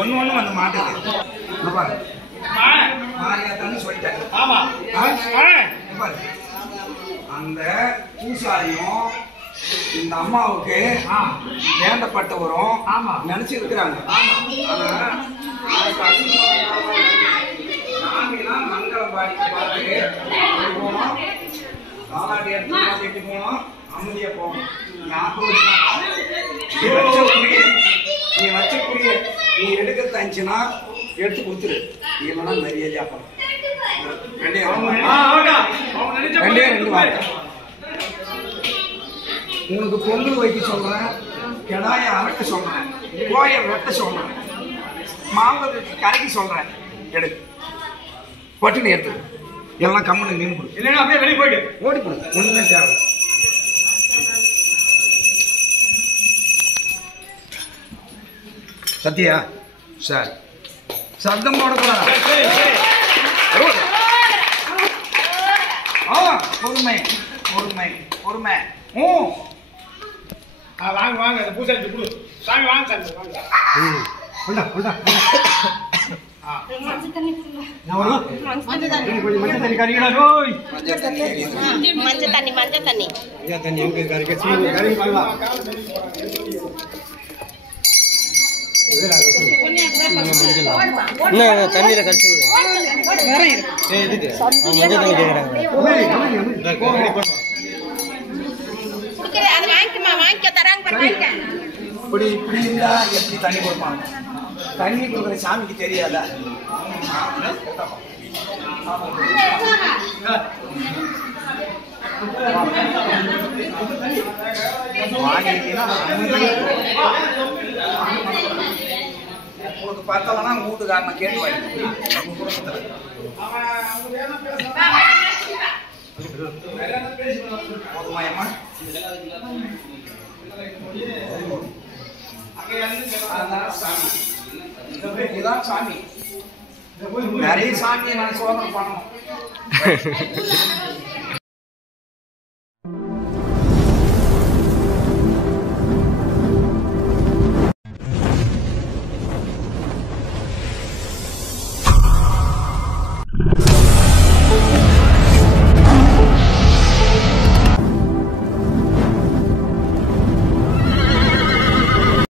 ஒண்ணு ஒண்ணு வந்து மாட்டுது. மாரியாத்தான்னு சொல்லிட்டாங்க. ஆமா. அந்த பூசாரியும் இந்த அம்மாவுக்கு வேண்டப்பட்டவரும் நினைச்சு இருக்கிறாங்க. நாங்கெல்லாம் மங்களம் பாடிட்டு பார்த்து போனோம், காலாடி எடுத்து போனோம், அமைதியா போனோம். நீ வச்சக்கூடிய நீ எடுக்க தந்துச்சுன்னா எடுத்து கொடுத்துரு, இல்லைன்னா மரியாதையா போனோம். ரெண்டே ரெண்டு வார்த்தை. உனக்கு பொங்கல் வைக்க சொல்றேன், கிடாய அரைக்க சொல்றேன், கோய வெட்ட சொல்றேன், மாம்பழத்துக்கு கரைக்கு சொல்றேன், எடு பட்டுன்னு எடுத்து எல்லாம் கம்மனு மீன் கொடு, இல்லைன்னா அப்படியே வெளியே போயிடு ஓடி போடு. ஒண்ணுமே தேவை. சத்தியா சார் சத்தம் போடக்கூடாது. பொறுமை பொறுமை பொறுமை. வாங்க வாங்க பூசாரி கொடு சாமி. வாங்க சாமி வாங்க. மஞ்சள் தண்ணி தண்ணியில கடிச்சு எப்படி தண்ணி கொடுப்பாங்க? தண்ணி கொடுக்குற சாமிக்கு தெரியாதா? உங்களுக்கு பார்த்தவனா வீட்டுக்காரனை கேட்டு வாங்க. போதுமாயம்மா? இதுதான் சாமி. நிறைய சாமியை நான் சோதனை பண்ணணும்.